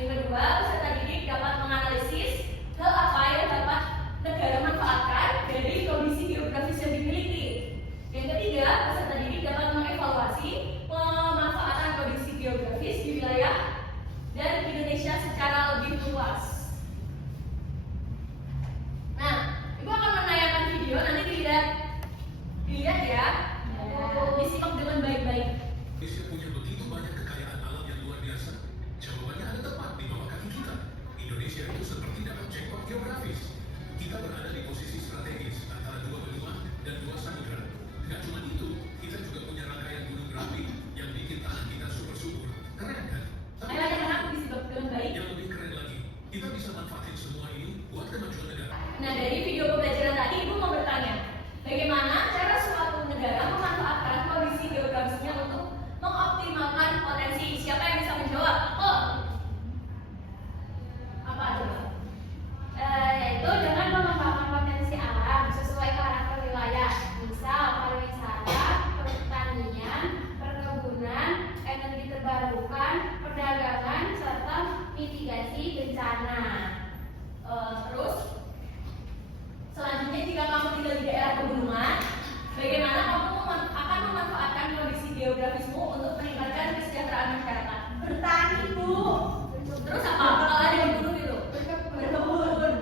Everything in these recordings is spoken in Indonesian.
Yang kedua, peserta didik dapat menganalisis hal apa yang dapat negara manfaatkan dari kondisi geografis yang dimiliki. Yang ketiga, peserta didik dapat mengevaluasi pemanfaatan kondisi geografis di wilayah dan Indonesia secara lebih luas. Nah, Ibu akan menayangkan video, nanti dilihat ya. Disimak dengan baik-baik. Indonesia punya begitu banyak kekayaan alam yang luar biasa. Jawabannya ada tepat di bawah kaki kita. Indonesia itu seperti dalam jackpot geografis. Kita berada di posisi strategis antara dua benua dan dua samudera. Nggak cuma itu, kita juga punya rangkaian gunung berapi yang bikin tanah kita super subur. Keren kan? Tapi disimak dengan baik. Yang lebih keren lagi, kita bisa manfaatin semua ini buat kemajuan negara. Nah, dari video pembelajaran tadi Ibu mau bertanya, bagaimana cara suatu negara memanfaatkan kondisi geografisnya untuk mengoptimalkan potensi? Siapa yang bisa menjawab? Apa coba? Yaitu dengan memanfaatkan potensi alam sesuai karakter wilayah, misal pariwisata, pertanian, perkebunan, energi terbarukan, perdagangan, serta mitigasi bencana. Terus selanjutnya, jika kamu tinggal di daerah pegunungan, bagaimana kamu akan memanfaatkan kondisi geografismu untuk meningkatkan kesejahteraan masyarakat? Bertani, Bu. Terus apa? Kalau ada di gunung itu? Berkebun.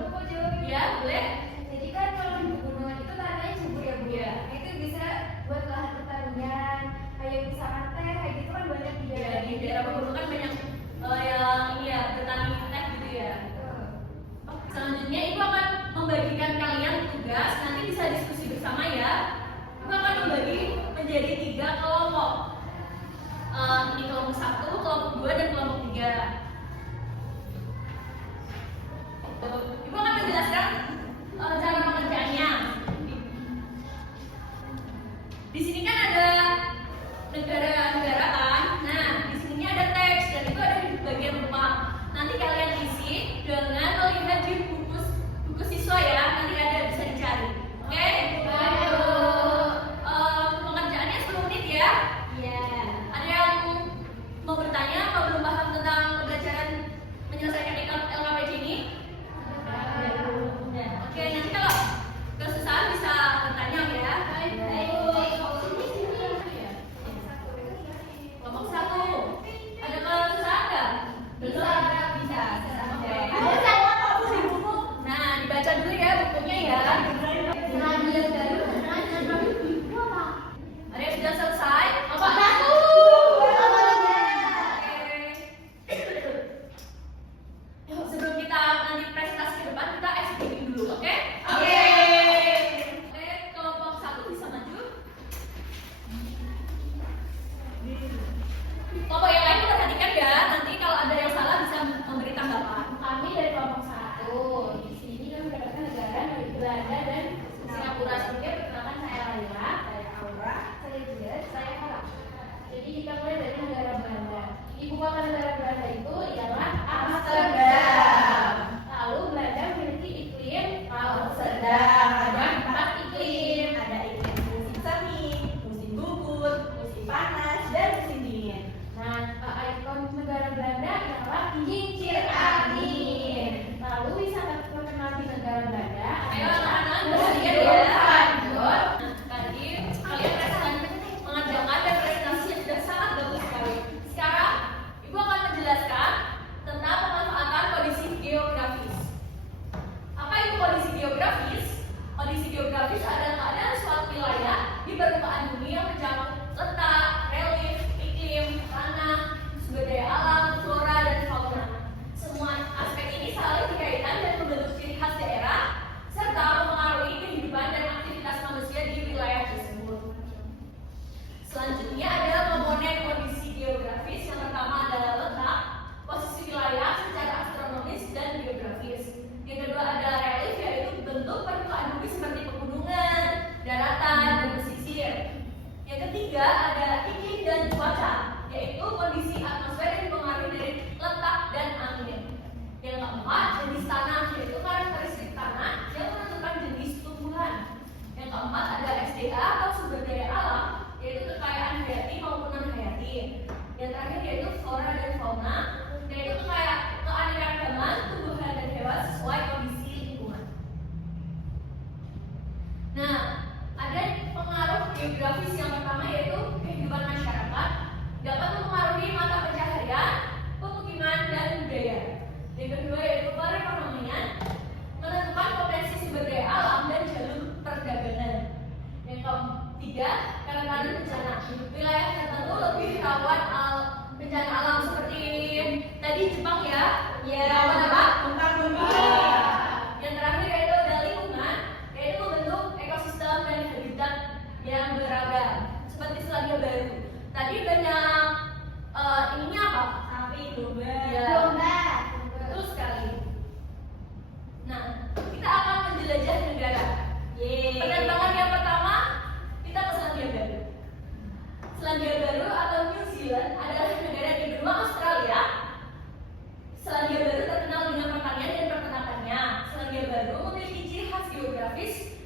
Ya, boleh. Jadi kan kalau di pegunungan itu tanahnya subur ya, Bu ya. Itu bisa buat lahan pertanian, kayak misalkan teh, kayak gitu kan banyak di Ya, di daerah pegunungan banyak yang ini ya, bertani teh gitu ya.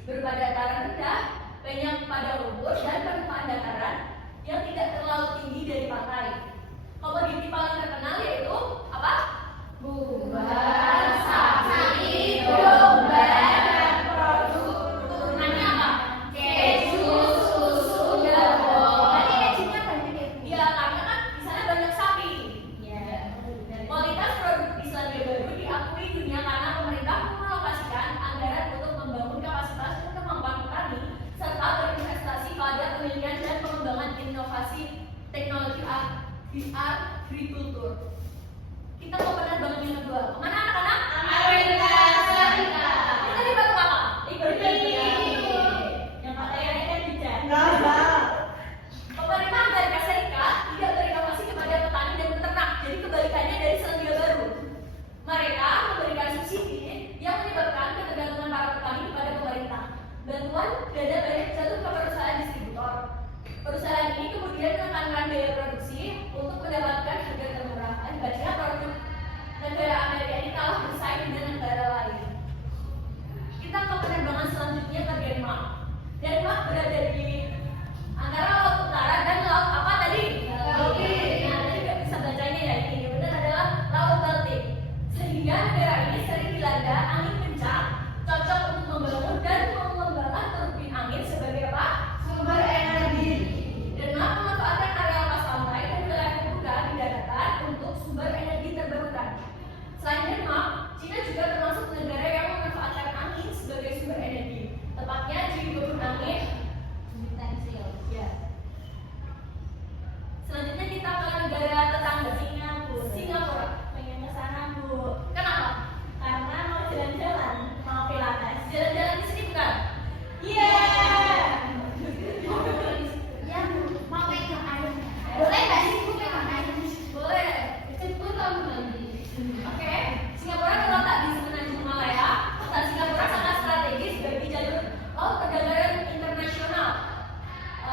berupa dataran rendah, banyak padang lumpur, dan permukaan dataran yang tidak terlalu tinggi dari pantai. Komoditi paling terkenal yaitu apa? Buah, sapi, domba, dan produk Turunannya apa? keju, susu, jagung. Tadi kejunya banyak ya? Ya, karena kan di sana banyak sapi. Iya. Kualitas produk di Selandia Baru diakui dunia karena pemerintah mengalokasikan anggaran untuk membangun kapasitas dan kemampuan petani serta berinvestasi pada penelitian dan pengembangan inovasi teknologi agrikultur. Kita ke penerbangan yang kedua. Kemana anak-anak? Amerika Serikat. Kita di batu apa? Ikut Yang katanya ini kan bijak. Pemerintah Amerika Serikat tidak berinovasi kepada petani dan peternak, jadi kebalikannya dari Selandia Baru. Mereka memberikan subsidi yang menyebabkan ketergantungan para petani kepada pemerintah. Bantuan dana banyak jatuh ke perusahaan distributor. Perusahaan ini kemudian menekankan biaya produksi untuk mendapatkan harga termurah. Akibatnya produk negara Amerika ini kalah bersaing dengan negara lain. Kita ke penerbangan selanjutnya ke Denmark. Denmark berada di antara laut utara dan laut apa tadi? Baltik. Nah, tadi nggak bisa bacanya ya, ini yang benar adalah laut Baltik. Sehingga negara ini sering dilanda angin kencang, cocok untuk membangun dan mengembangkan turbin angin sebagai apa? Sumber energi. Denmark memanfaatkan area lepas pantai dan wilayah terbuka di daratan untuk sumber energi terbarukan. Selain Denmark, Cina juga termasuk negara yang memanfaatkan angin sebagai sumber energi. Tepatnya di kebun angin. Ya. Selanjutnya kita ke negara tetangga Singapura. Pengen ke sana, Bu. Kenapa? Karena mau jalan-jalan, mau pilates. Jalan-jalan di sini bukan? Iya. Ya, Bu. Mau pegang air. Boleh nggak sih, Bu, pegang air? Boleh. Itu kamu nanti. Oke, Singapura terletak di semenanjung Malaya dan Singapura sangat strategis bagi jalur laut perdagangan internasional.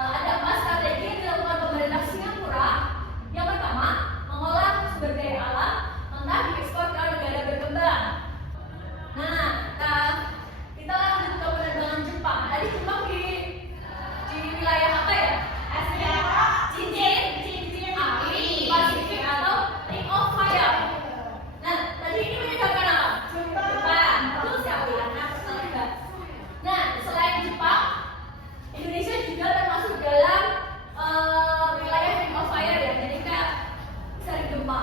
Ada 4 strategi yang dilakukan pemerintah Singapura. Yang pertama, mengolah sumber daya alam mentah diekspor ke negara berkembang. Nah, kita lanjut ke penerbangan Jepang. Tadi Jepang di wilayah apa ya? Asia. Cincin api, Pasifik atau Ring of Fire. Nah, tadi ini menyebabkan apa? Jepang. Betul sekali. Nah, selain Jepang, Indonesia juga termasuk dalam wilayah Ring of Fire ya. Jadi kayak sering gempa.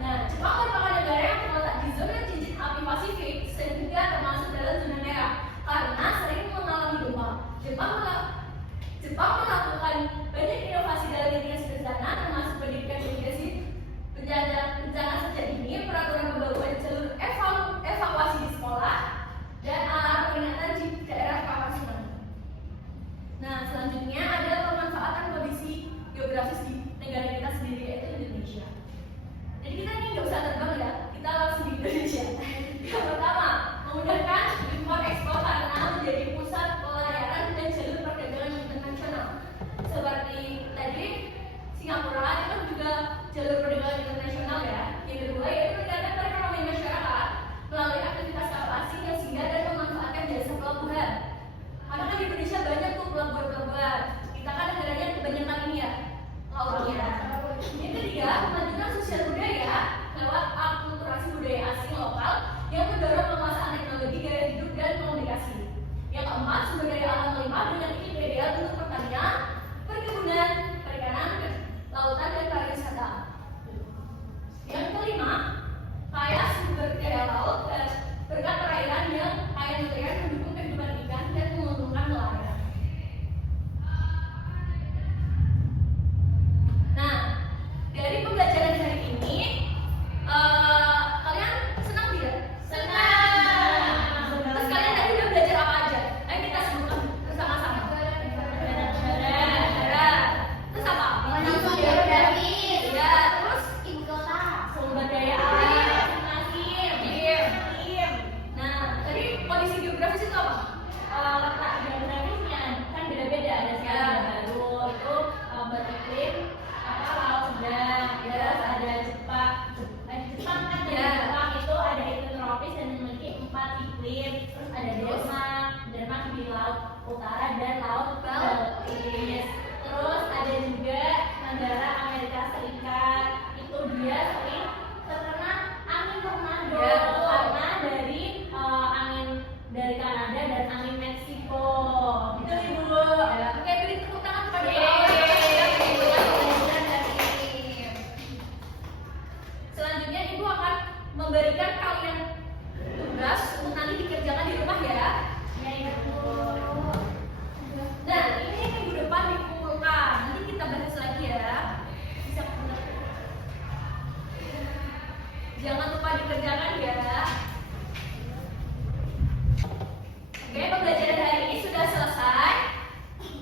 Nah, Jepang merupakan negara yang terletak di zona cincin api Pasifik sehingga termasuk dalam zona merah karena sering mengalami gempa. Jepang melakukan banyak inovasi dalam mitigasi bencana termasuk pendidikan mitigasi bencana sejak dini, peraturan pembangunan jalur evakuasi di sekolah, dan alarm peringatan di daerah rawan tsunami. Nah, selanjutnya ada pemanfaatan kondisi geografis di negara kita sendiri yaitu Indonesia. Jadi kita ini nggak usah terbang ya, kita langsung di Indonesia. Yang pertama, memudahkan impor ekspor karena menjadi pusat pelayaran dan jalur perdagangan internasional. Seperti tadi Singapura itu kan juga jalur perdagangan internasional ya. Yang kedua yaitu meningkatkan perekonomian masyarakat melalui aktivitas kapal asing yang singgah dan memanfaatkan jasa pelabuhan. Karena kan di Indonesia banyak tuh pelabuhan-pelabuhan. Kita kan negaranya kebanyakan ini ya, lautnya. Yang ketiga, melanjutkan sosial budaya lewat akulturasi budaya asing lokal yang mendorong penguasaan teknologi, gaya hidup, dan komunikasi. Yang keempat, sumber daya alam melimpah dengan iklim ideal untuk pertanian, perkebunan, perikanan, lautan, dan pariwisata. Yang kelima, kaya sumber daya laut dan berkat perairan yang kaya nutrien mendukung kehidupan ikan dan menguntungkan nelayan. Nah, dari pembelajaran hari ini, kalian senang tidak? Senang. Terus kalian tadi udah belajar apa aja? Ayo kita sebutkan bersama-sama. Negara. Terus apa? Pengetahuan geografis. Ya, terus Ibu kota. sumber daya air, tim. berikan kalian tugas untuk nanti dikerjakan di rumah ya. Ya ibu. Nah, ini minggu depan dikumpulkan. Nanti kita bahas lagi ya. Bisa jangan lupa dikerjakan ya. Oke, pembelajaran hari ini sudah selesai.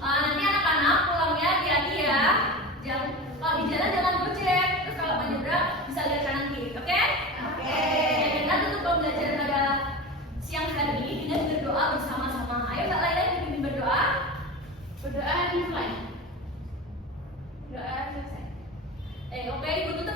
Nanti anak-anak pulangnya hati-hati ya. Jangan kalau di jalan jangan gojek. Terus kalau mau nyebrang bisa lihat kanan kiri. Oke? Oke. Kita tutup pembelajaran pada siang hari ini dengan berdoa bersama-sama. Ayo Kak Laila dipimpin berdoa. Berdoa dimulai. Doa selesai. Oke, Ibu tutup